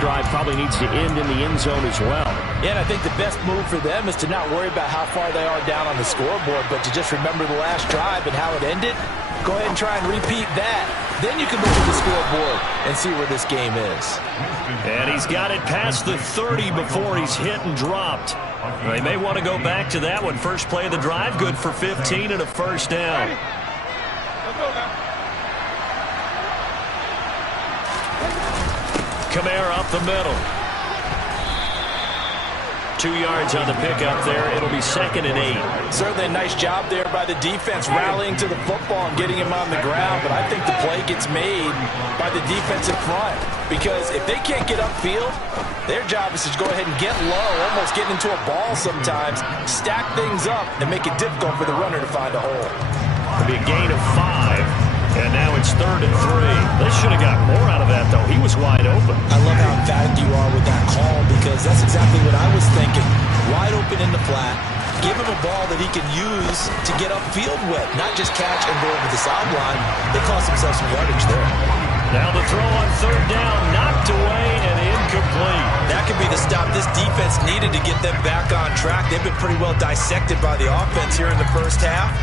drive probably needs to end in the end zone as well. Yeah, and I think the best move for them is to not worry about how far they are down on the scoreboard, but to just remember the last drive and how it ended. Go ahead and try and repeat that. Then you can look at the scoreboard and see where this game is. And he's got it past the 30 before he's hit and dropped. They may want to go back to that one. First play of the drive, good for 15 and a first down. Kamara up the middle. 2 yards on the pickup there. It'll be 2nd and 8. Certainly a nice job there by the defense rallying to the football and getting him on the ground. But I think the play gets made by the defensive front. Because if they can't get upfield, their job is to go ahead and get low, almost getting into a ball sometimes, stack things up, and make it difficult for the runner to find a hole. It'll be a gain of 5. And now it's 3rd and 3. They should have got more out of that, though. He was wide open. I love how emphatic you are with that call because that's exactly what I was thinking. Wide open in the flat. Give him a ball that he can use to get upfield with, not just catch and go over the sideline. They cost themselves some yardage there. Now the throw on 3rd down, knocked away and incomplete. That could be the stop this defense needed to get them back on track. They've been pretty well dissected by the offense here in the first half.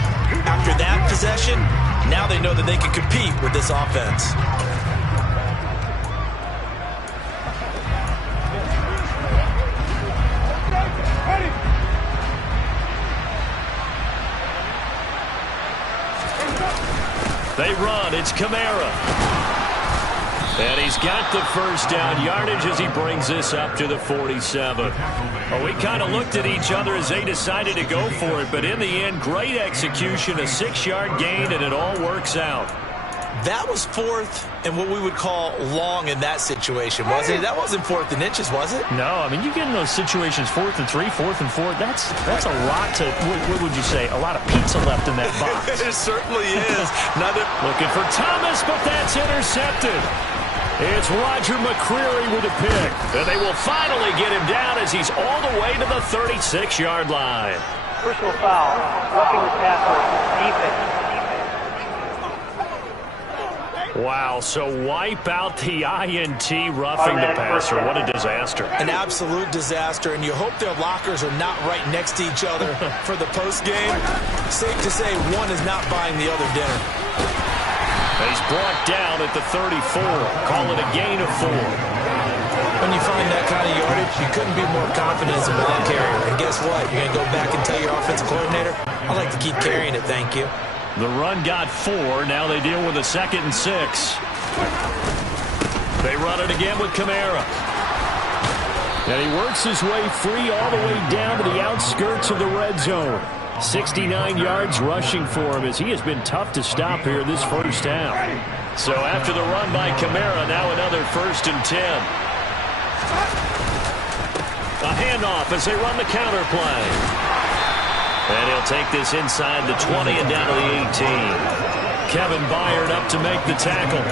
After that possession, now they know that they can compete with this offense. They run. It's Kamara. And he's got the first down yardage as he brings this up to the 47. Well, we kind of looked at each other as they decided to go for it, but in the end, great execution, a 6-yard gain, and it all works out. That was 4th and what we would call long in that situation, wasn't it? That wasn't 4th and inches, was it? No, I mean, you get in those situations, 4th and 3, 4th and 4, that's a lot to, what would you say, a lot of pizza left in that box. It certainly is. Looking for Thomas, but that's intercepted. It's Roger McCreary with a pick. And they will finally get him down as he's all the way to the 36-yard line. Personal foul, roughing the passer, defense. Wow, so wipe out the INT, roughing the passer. What a disaster. An absolute disaster, and you hope their lockers are not right next to each other for the postgame. Safe to say one is not buying the other dinner. He's brought down at the 34. Call it a gain of 4. When you find that kind of yardage, you couldn't be more confident as a ball carrier. And guess what? You're going to go back and tell your offensive coordinator, I'd like to keep carrying it, thank you. The run got 4. Now they deal with a 2nd and 6. They run it again with Kamara. And he works his way free all the way down to the outskirts of the red zone. 69 yards rushing for him as he has been tough to stop here this first half. So after the run by Kamara, now another 1st and 10. A handoff as they run the counter play. And he'll take this inside the 20 and down to the 18. Kevin Byard up to make the tackle.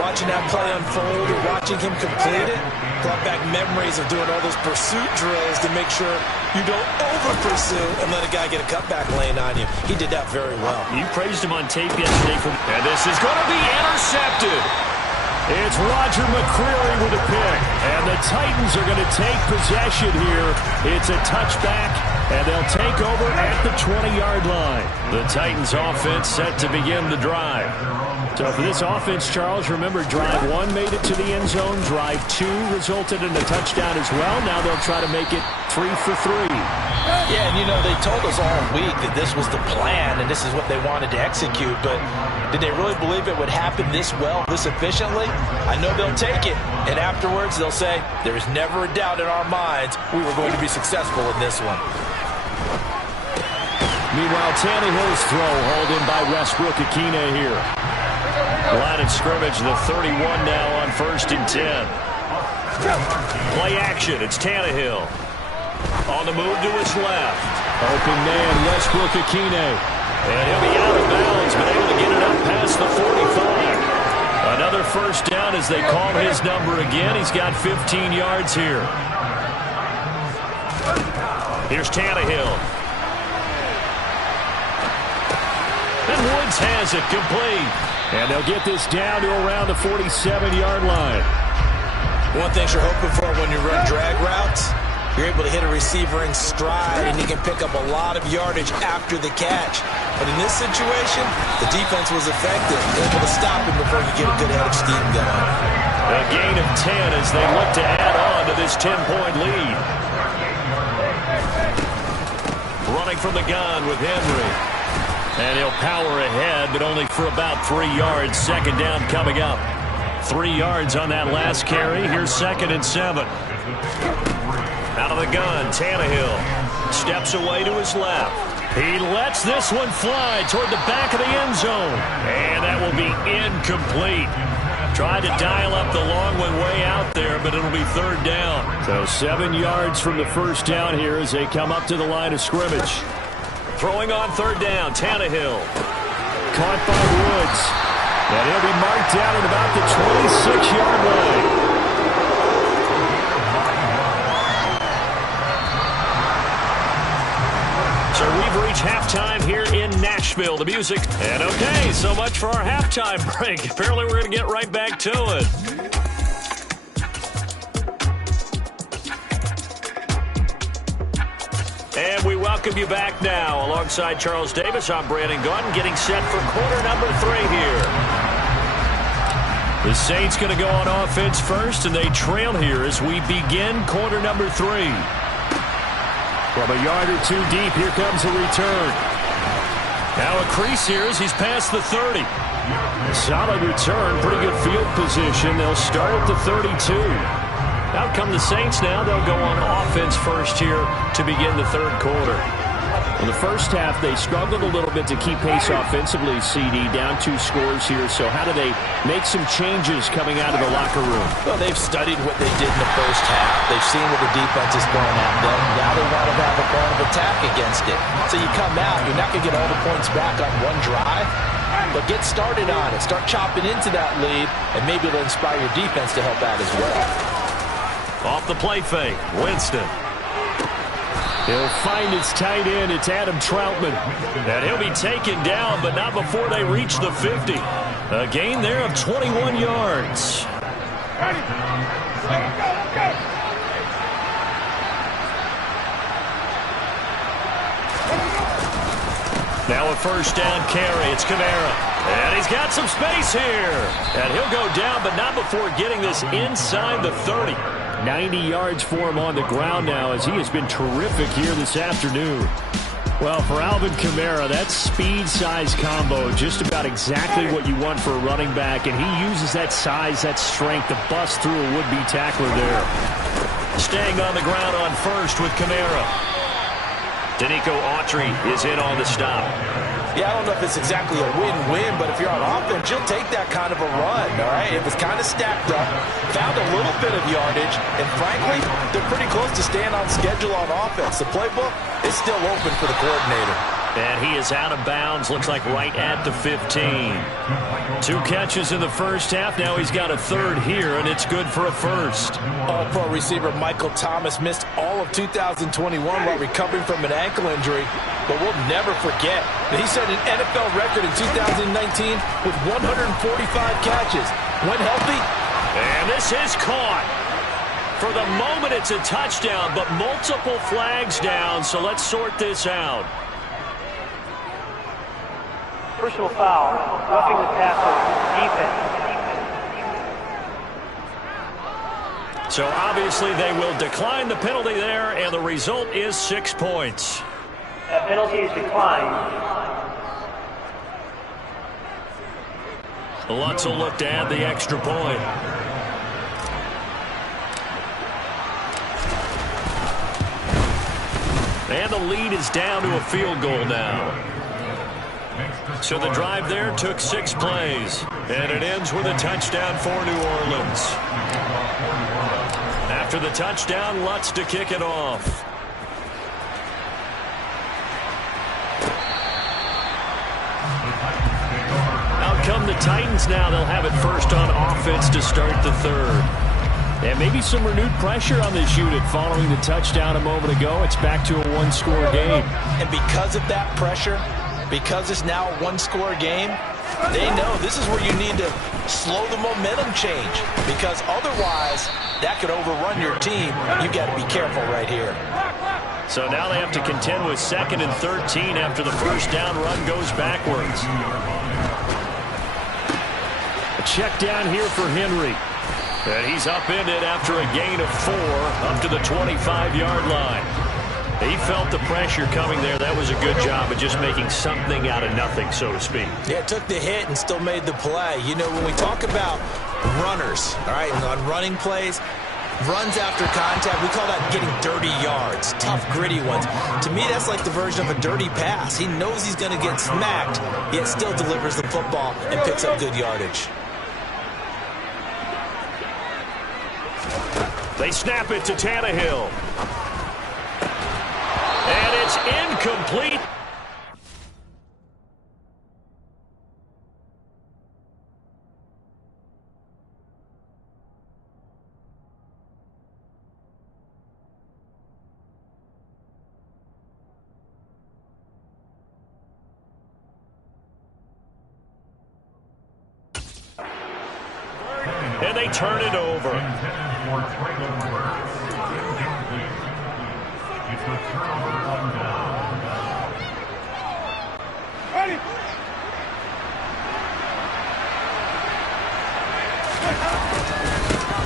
Watching that play unfold and watching him complete it brought back memories of doing all those pursuit drills to make sure you don't over-pursue and let a guy get a cutback lane on you. He did that very well. You praised him on tape yesterday. And this is going to be intercepted. It's Roger McCreary with a pick. And the Titans are going to take possession here. It's a touchback, and they'll take over at the 20-yard line. The Titans offense set to begin the drive. So for this offense, Charles, remember, drive 1 made it to the end zone. Drive 2 resulted in a touchdown as well. Now they'll try to make it 3 for 3. Yeah, and you know, they told us all week that this was the plan and this is what they wanted to execute, but did they really believe it would happen this well, this efficiently? I know they'll take it, and afterwards they'll say, there is never a doubt in our minds we were going to be successful in this one. Meanwhile, Tannehill's throw hauled in by Westbrook-Akine here. Line of scrimmage, the 31 now on 1st and 10. Play action, it's Tannehill. On the move to his left. Open man, Westbrook-Akine. And he'll be out of bounds, but able to get it up past the 45. Another first down as they call his number again. He's got 15 yards here. Here's Tannehill. And Woods has it complete. And they'll get this down to around the 47-yard line. One thing you're hoping for when you run drag routes, you're able to hit a receiver in stride, and you can pick up a lot of yardage after the catch. But in this situation, the defense was effective, able to stop him before he get a good head of steam going. A gain of 10 as they look to add on to this 10-point lead. Running from the gun with Henry. And he'll power ahead, but only for about 3 yards. Second down coming up. 3 yards on that last carry. Here's 2nd and 7. Out of the gun, Tannehill steps away to his left. He lets this one fly toward the back of the end zone. And that will be incomplete. Tried to dial up the long one way out there, but it'll be 3rd down. So 7 yards from the first down here as they come up to the line of scrimmage. Throwing on 3rd down, Tannehill. Caught by Woods. And he'll be marked down at about the 26-yard line. So we've reached halftime here in Nashville. The music. And okay, so much for our halftime break. Apparently we're going to get right back to it. And we welcome you back now. Alongside Charles Davis, I'm Brandon Gaudin, getting set for quarter number 3 here. The Saints going to go on offense first, and they trail here as we begin quarter number 3. From a yard or 2 deep, here comes a return. Now a crease here as he's past the 30. A solid return, pretty good field position. They'll start at the 32. Out come the Saints now. They'll go on offense first here to begin the 3rd quarter. In the first half, they struggled a little bit to keep pace offensively, CD, down 2 scores here. So how do they make some changes coming out of the locker room? Well, they've studied what they did in the first half. They've seen what the defense is throwing at them. Now they want to have a plan of attack against it. So you come out, you're not going to get all the points back on one drive, but get started on it. Start chopping into that lead, and maybe it'll inspire your defense to help out as well. Off the play fake, Winston. He'll find his tight end. It's Adam Troutman. And he'll be taken down, but not before they reach the 50. A gain there of 21 yards. Now a first down carry. It's Kamara. And he's got some space here. And he'll go down, but not before getting this inside the 30. 90 yards for him on the ground now as he has been terrific here this afternoon. Well, for Alvin Kamara, that speed-size combo, just about exactly what you want for a running back, and he uses that size, that strength to bust through a would-be tackler there. Staying on the ground on first with Kamara. Danico Autry is in on the stop. Yeah, I don't know if it's exactly a win-win, but if you're on offense, you'll take that kind of a run, all right? It was kind of stacked up, found a little bit of yardage, and frankly, they're pretty close to staying on schedule on offense. The playbook is still open for the coordinator. And he is out of bounds, looks like right at the 15. 2 catches in the first half. Now he's got a 3rd here, and it's good for a 1st. All-pro receiver Michael Thomas missed all of 2021 while recovering from an ankle injury, but we'll never forget that he set an NFL record in 2019 with 145 catches. When healthy. And this is caught. For the moment, it's a touchdown, but multiple flags down, so let's sort this out. Personal foul, roughing the passer, defense. So obviously they will decline the penalty there, and the result is 6 points. That penalty is declined. Lutz will look to add the extra point. And the lead is down to a field goal now. So the drive there took 6 plays, and it ends with a touchdown for New Orleans. After the touchdown, Lutz to kick it off. Out come the Titans now. They'll have it first on offense to start the 3rd. And maybe some renewed pressure on this unit following the touchdown a moment ago. It's back to a 1-score game. And because of that pressure, because it's now a 1-score game, they know this is where you need to slow the momentum change, because otherwise that could overrun your team. You got to be careful right here. So now they have to contend with 2nd and 13 after the first down run goes backwards. A check down here for Henry. And he's upended after a gain of 4 up to the 25-yard line. He felt the pressure coming there. That was a good job of just making something out of nothing, so to speak. Yeah, took the hit and still made the play. You know, when we talk about runners, all right, and on running plays, runs after contact, we call that getting dirty yards, tough, gritty ones. To me, that's like the version of a dirty pass. He knows he's going to get smacked, yet still delivers the football and picks up good yardage. They snap it to Tannehill. And it's incomplete. And they turn it over.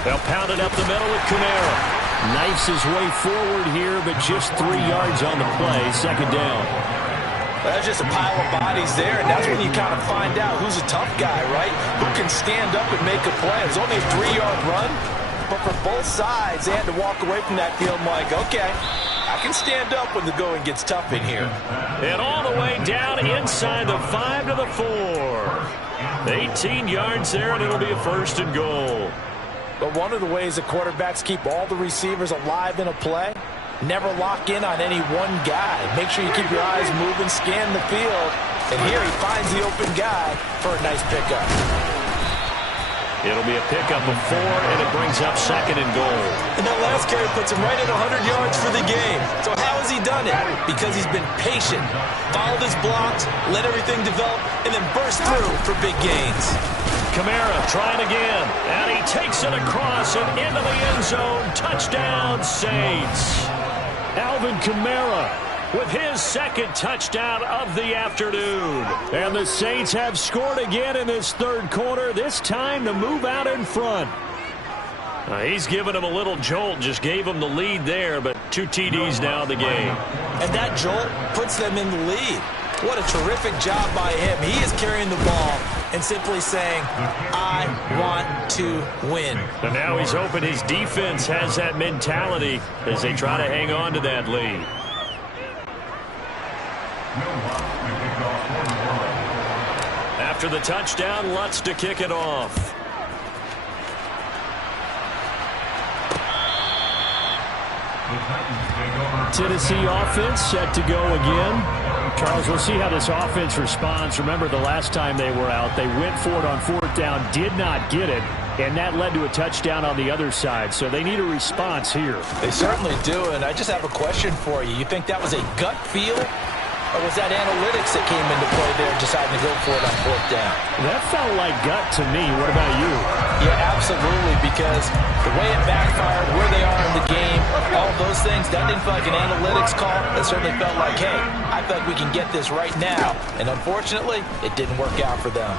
They'll pound it up the middle with Kamara. Knifes his way forward here, but just 3 yards on the play. 2nd down. That's just a pile of bodies there, and that's when you kind of find out who's a tough guy, right? Who can stand up and make a play. It was only a 3-yard run, but for both sides, they had to walk away from that field like, okay, I can stand up when the going gets tough in here. And all the way down inside the 5 to the 4. 18 yards there, and it'll be a 1st and goal. But one of the ways that quarterbacks keep all the receivers alive in a play, never lock in on any one guy. Make sure you keep your eyes moving, scan the field. And here he finds the open guy for a nice pickup. It'll be a pickup of 4, and it brings up 2nd and goal. And that last carry puts him right at 100 yards for the game. So how has he done it? Because he's been patient, followed his blocks, let everything develop, and then burst through for big gains. Kamara trying again, and he takes it across and into the end zone. Touchdown, Saints. Alvin Kamara with his 2nd touchdown of the afternoon. And the Saints have scored again in this 3rd quarter, this time to move out in front. He's given him a little jolt, just gave him the lead there, but 2 TDs now in the game. And that jolt puts them in the lead. What a terrific job by him. He is carrying the ball and simply saying, I want to win. And now he's hoping his defense has that mentality as they try to hang on to that lead. After the touchdown, Lutz to kick it off. Tennessee offense set to go again. Charles, we'll see how this offense responds. Remember, the last time they were out, they went for it on 4th down, did not get it, and that led to a touchdown on the other side. So they need a response here. They certainly do, and I just have a question for you. You think that was a gut feel, or was that analytics that came into play there deciding to go for it on 4th down? That felt like gut to me. What about you? Yeah, absolutely, because the way it backfired, where they are in the game, all those things, that didn't feel like an analytics call. It certainly felt like, hey, I feel like we can get this right now. And unfortunately, it didn't work out for them.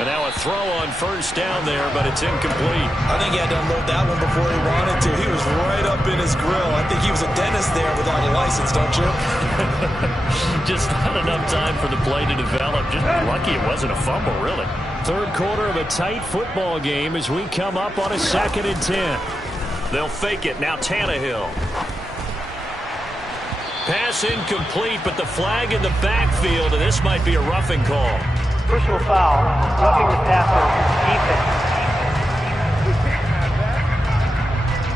And now a throw on 1st down there, but it's incomplete. I think he had to unload that one before he wanted to. He was right up in his grill. I think he was a dentist there without a license, don't you? Just not enough time for the play to develop. Just lucky it wasn't a fumble, really. 3rd quarter of a tight football game as we come up on a 2nd and 10. They'll fake it. Now Tannehill. Pass incomplete, but the flag in the backfield, and this might be a roughing call. Personal foul, roughing the passer, defense.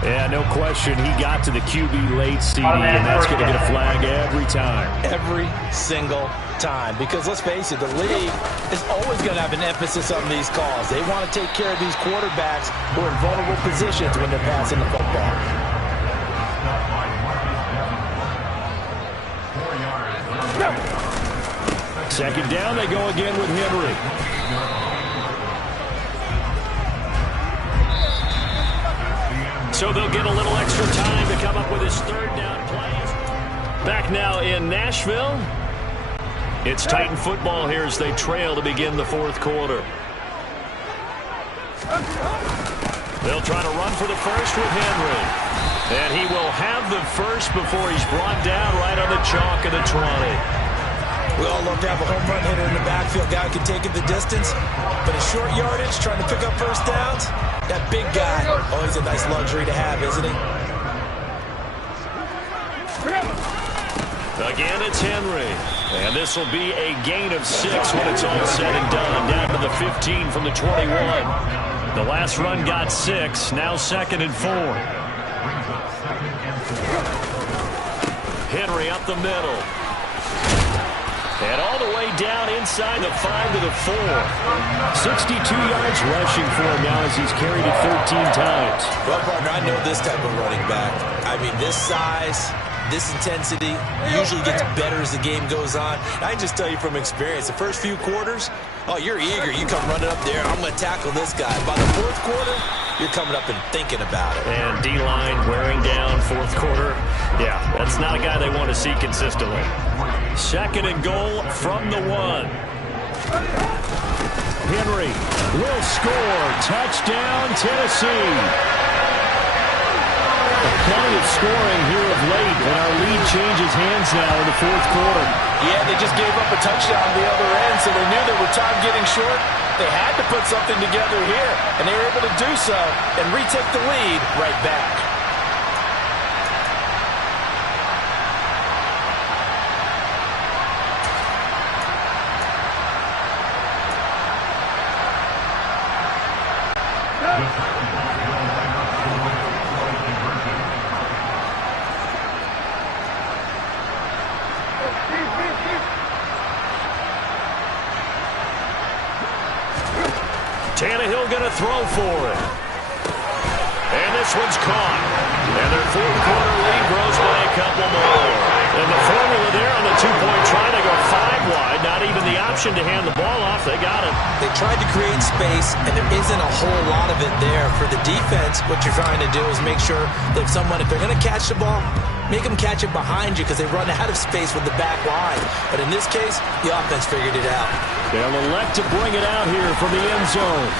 Yeah, no question. He got to the QB late, CD, and that's going to get a flag every time. Every single time. Because let's face it, the league is always going to have an emphasis on these calls. They want to take care of these quarterbacks who are in vulnerable positions when they're passing the football. Second down, they go again with Henry. So they'll get a little extra time to come up with his third down plays. Back now in Nashville. It's Titan football here as they trail to begin the fourth quarter. They'll try to run for the first with Henry. And he will have the first before he's brought down right on the chalk of the 20. We all love to have a home run hitter in the backfield. Guy who can take it the distance. But in short yardage, trying to pick up first downs, that big guy, oh, he's a nice luxury to have, isn't he? Again, it's Henry. And this will be a gain of 6 when it's all said and done. Down to the 15 from the 21. The last run got 6. Now 2nd and 4. Henry up the middle. And all the way down inside the 5 to the 4. 62 yards rushing for him now as he's carried it 13 times. Well, partner, I know this type of running back. I mean, this size, this intensity usually gets better as the game goes on. I can just tell you from experience, the first few quarters, oh, you're eager. You come running up there, I'm going to tackle this guy. By the fourth quarter, you're coming up and thinking about it. And D-line wearing down fourth quarter. Yeah, that's not a guy they want to see consistently. 2nd and goal from the 1. Henry will score. Touchdown, Tennessee. Plenty of scoring here of late, and our lead changes hands now in the fourth quarter. Yeah, they just gave up a touchdown on the other end, so they knew that with time getting short, they had to put something together here, and they were able to do so and retake the lead right back. Tannehill going to throw for it. And this one's caught. And their fourth quarter lead grows by a couple more. And the formula there on the 2-point try to go 5 wide. Not even the option to hand the ball off. They got it. They tried to create space, and there isn't a whole lot of it there. For the defense, what you're trying to do is make sure that if they're going to catch the ball, make them catch it behind you because they run out of space with the back line. But in this case, the offense figured it out. They'll elect to bring it out here from the end zone.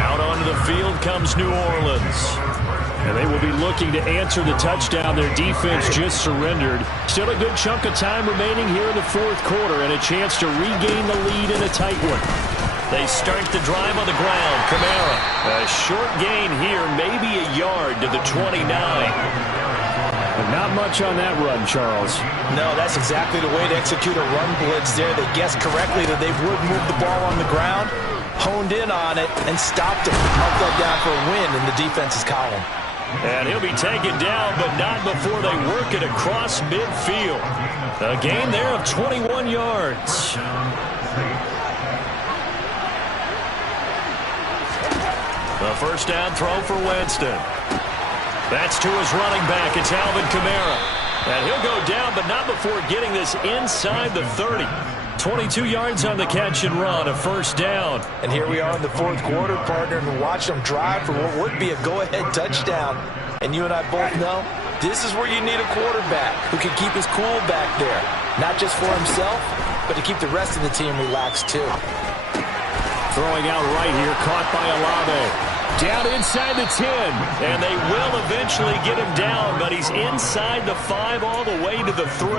Out onto the field comes New Orleans. And they will be looking to answer the touchdown their defense just surrendered. Still a good chunk of time remaining here in the fourth quarter and a chance to regain the lead in a tight one. They start the drive on the ground. Kamara. A short gain here, maybe a yard to the 29. But not much on that run, Charles. No, that's exactly the way to execute a run blitz there. They guessed correctly that they would move the ball on the ground, honed in on it, and stopped it. Marked that down for a win in the defense's column. And he'll be taken down, but not before they work it across midfield. A gain there of 21 yards. The first down throw for Winston. That's to his running back. It's Alvin Kamara. And he'll go down, but not before getting this inside the 30. 22 yards on the catch and run, a first down. And here we are in the fourth quarter, partner, and watch them drive for what would be a go-ahead touchdown. And you and I both know this is where you need a quarterback who can keep his cool back there. Not just for himself, but to keep the rest of the team relaxed too. Throwing out right here, caught by Olave. Down inside the 10, and they will eventually get him down, but he's inside the 5 all the way to the 3.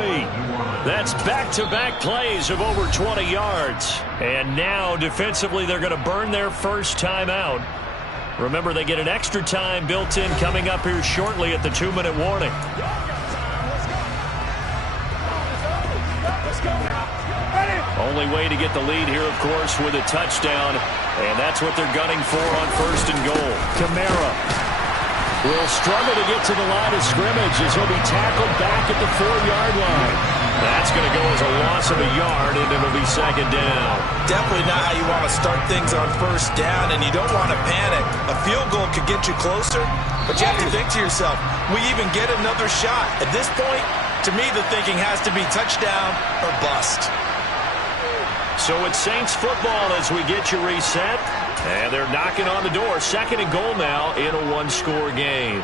That's back-to-back plays of over 20 yards. And now, defensively, they're going to burn their first time out. Remember, they get an extra time built in coming up here shortly at the 2-minute warning. Only way to get the lead here, of course, with a touchdown. And that's what they're gunning for on first and goal. Kamara will struggle to get to the line of scrimmage as he'll be tackled back at the 4-yard line. That's going to go as a loss of a yard, and it'll be second down. Definitely not how you want to start things on first down, and you don't want to panic. A field goal could get you closer, but you have to think to yourself, we even get another shot. At this point, to me, the thinking has to be touchdown or bust. So it's Saints football as we get you reset. And they're knocking on the door. 2nd and goal now in a one-score game.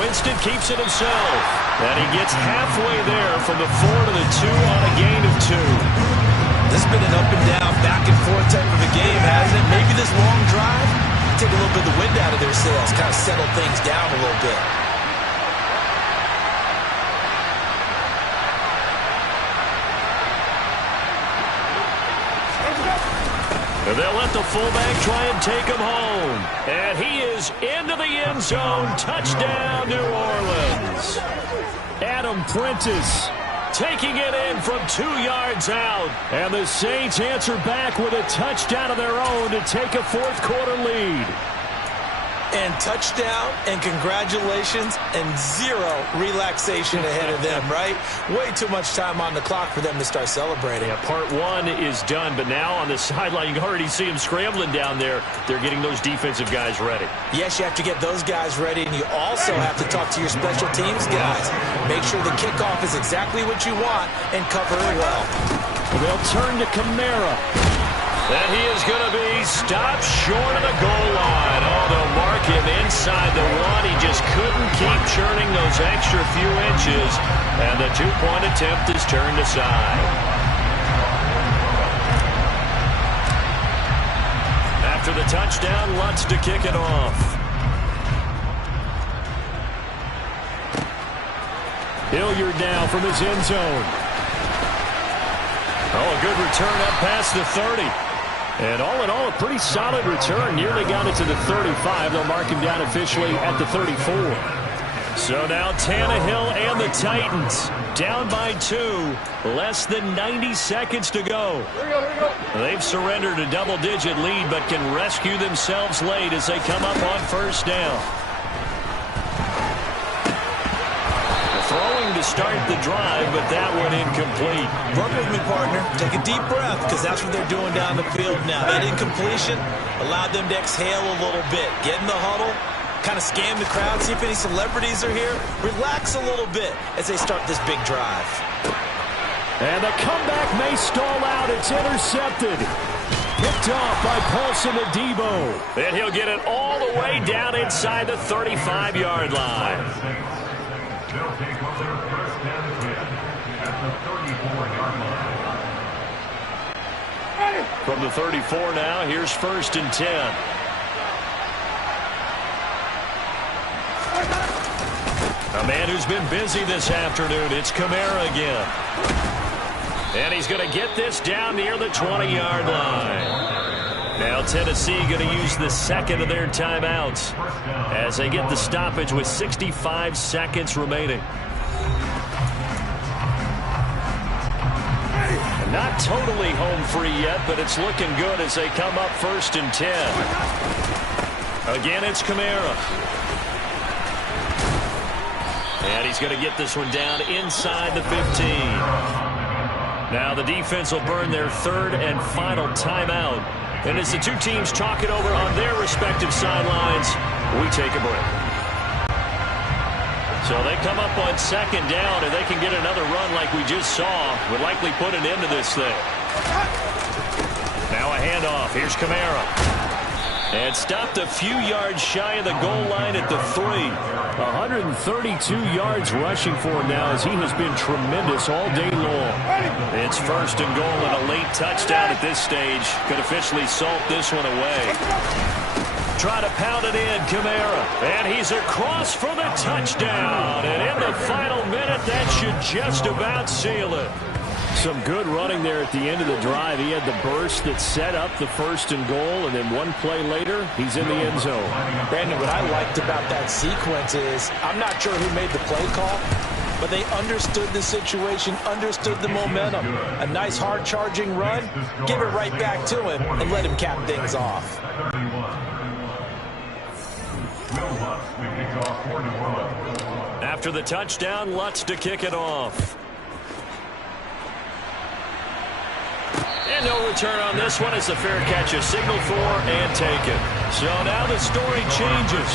Winston keeps it himself. And he gets halfway there from the 4 to the 2 on a gain of 2. This has been an up and down, back and forth type of a game, hasn't it? Maybe this long drive, take a little bit of the wind out of their sails, kind of settle things down a little bit. And they'll let the fullback try and take him home. And he is into the end zone. Touchdown, New Orleans. Adam Prentice taking it in from 2 yards out. And the Saints answer back with a touchdown of their own to take a 4th quarter lead. And touchdown and congratulations and 0 relaxation ahead of them, right? Way too much time on the clock for them to start celebrating. Yeah, part 1 is done, but now on the sideline, you can already see them scrambling down there. They're getting those defensive guys ready. Yes, you have to get those guys ready, and you also have to talk to your special teams guys. Make sure the kickoff is exactly what you want and cover it well. They'll turn to Kamara. And he is going to be stopped short of the goal line. Oh, they'll mark him inside the 1. He just couldn't keep churning those extra few inches. And the 2-point attempt is turned aside. After the touchdown, Lutz to kick it off. Hilliard now from his end zone. Oh, a good return up past the 30. And all in all, a pretty solid return. Nearly got it to the 35. They'll mark him down officially at the 34. So now Tannehill and the Titans down by 2. Less than 90 seconds to go. They've surrendered a double-digit lead, but can rescue themselves late as they come up on 1st down. Throwing to start the drive, but that one incomplete. Work with me, partner. Take a deep breath, because that's what they're doing down the field now. That incompletion allowed them to exhale a little bit. Get in the huddle, kind of scan the crowd, see if any celebrities are here. Relax a little bit as they start this big drive. And the comeback may stall out. It's intercepted. Picked off by Paulson Adebo. And he'll get it all the way down inside the 35-yard line. From the 34 now, here's 1st and 10. A man who's been busy this afternoon, it's Kamara again. And he's going to get this down near the 20-yard line. Now Tennessee going to use the 2nd of their timeouts as they get the stoppage with 65 seconds remaining. Not totally home free yet, but it's looking good as they come up 1st and 10. Again, it's Kamara. And he's going to get this one down inside the 15. Now the defense will burn their 3rd and final timeout. And as the two teams talk it over on their respective sidelines, we take a break. So they come up on 2nd down, and they can get another run like we just saw. Would likely put an end to this thing. Now a handoff. Here's Kamara. And stopped a few yards shy of the goal line at the 3. 132 yards rushing for him now as he has been tremendous all day long. It's 1st and goal and a late touchdown at this stage. Could officially salt this one away. Try to pound it in, Kamara. And he's across for the touchdown. And in the final minute, that should just about seal it. Some good running there at the end of the drive. He had the burst that set up the 1st and goal, and then one play later, he's in the end zone. Brandon, what I liked about that sequence is, I'm not sure who made the play call, but they understood the situation, understood the momentum. A nice hard-charging run, give it right back to him, and let him cap things off. After the touchdown, Lutz to kick it off. And no return on this one as the fair catch is signaled for and taken. So now the story changes.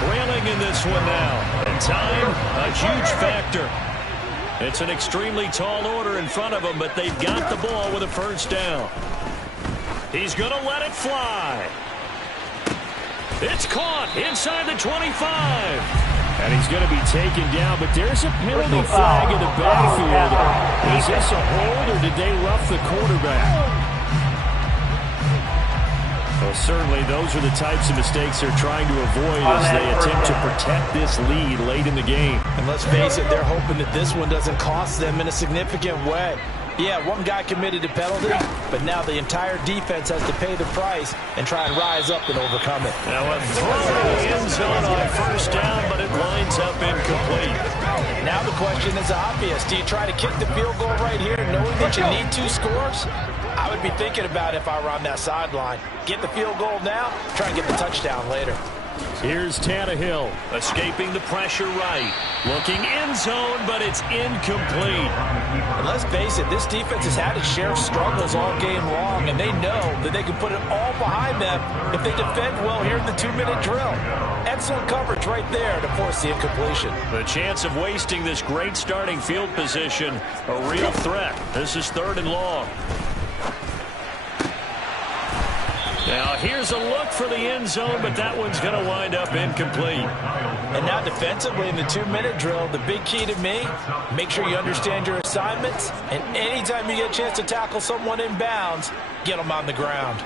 Trailing in this one now. And time, a huge factor. It's an extremely tall order in front of them, but they've got the ball with a first down. He's going to let it fly. It's caught inside the 25. And he's going to be taken down, but there's a penalty flag in the backfield. Is this a hold, or did they rough the quarterback? Well, certainly those are the types of mistakes they're trying to avoid as they attempt to protect this lead late in the game. And let's face it, they're hoping that this one doesn't cost them in a significant way. Yeah, one guy committed a penalty, but now the entire defense has to pay the price and try and rise up and overcome it. Now a throw to the end zone on first down, but it lines up incomplete. Now the question is obvious. Do you try to kick the field goal right here knowing that you need 2 scores? I would be thinking about it if I were on that sideline. Get the field goal now, try and get the touchdown later. Here's Tannehill, escaping the pressure right. Looking end zone, but it's incomplete. And let's face it, this defense has had its share of struggles all game long, and they know that they can put it all behind them if they defend well here in the 2-minute drill. Excellent coverage right there to force the incompletion. The chance of wasting this great starting field position, a real threat. This is 3rd and long. Now, here's a look for the end zone, but that one's going to wind up incomplete. And now defensively in the 2-minute drill, the big key to me, make sure you understand your assignments, and anytime you get a chance to tackle someone in bounds, get them on the ground.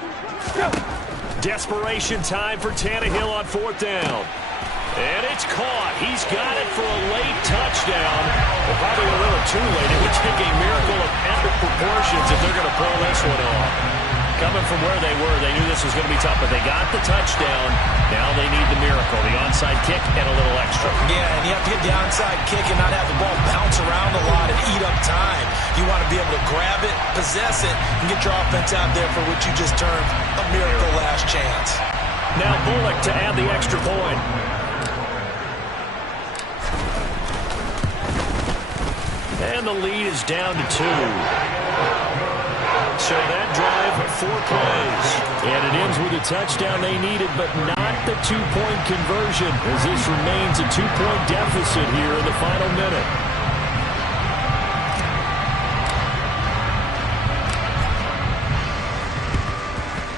Desperation time for Tannehill on 4th down. And it's caught. He's got it for a late touchdown. Well, probably a little too late. It would take a miracle of epic proportions if they're going to pull this one off. Coming from where they were, they knew this was going to be tough, but they got the touchdown. Now they need the miracle, the onside kick and a little extra. Yeah, and you have to get the onside kick and not have the ball bounce around a lot and eat up time. You want to be able to grab it, possess it, and get your offense out there for what you just termed a miracle last chance. Now Bullock to add the extra point. And the lead is down to 2. So that drive, 4 plays. And it ends with a touchdown they needed, but not the 2-point conversion, as this remains a 2-point deficit here in the final minute.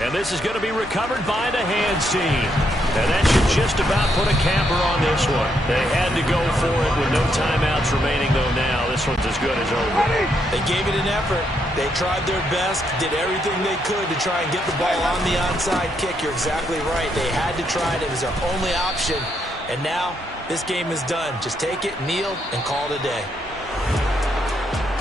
And this is going to be recovered by the hands team. And that should just about put a capper on this one. They had to go for it with no timeouts remaining, though now this one's as good as over. They gave it an effort. They tried their best, did everything they could to try and get the ball on the onside kick. You're exactly right. They had to try it. It was their only option. And now this game is done. Just take it, kneel, and call it a day.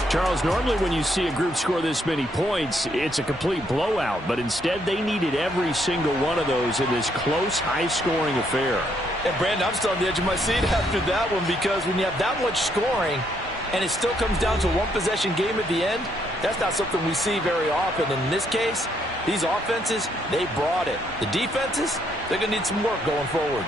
Charles, normally when you see a group score this many points, it's a complete blowout. But instead, they needed every single one of those in this close, high-scoring affair. And, Brandon, I'm still on the edge of my seat after that one, because when you have that much scoring and it still comes down to a one-possession game at the end, that's not something we see very often. In this case, these offenses, they brought it. The defenses, they're going to need some work going forward.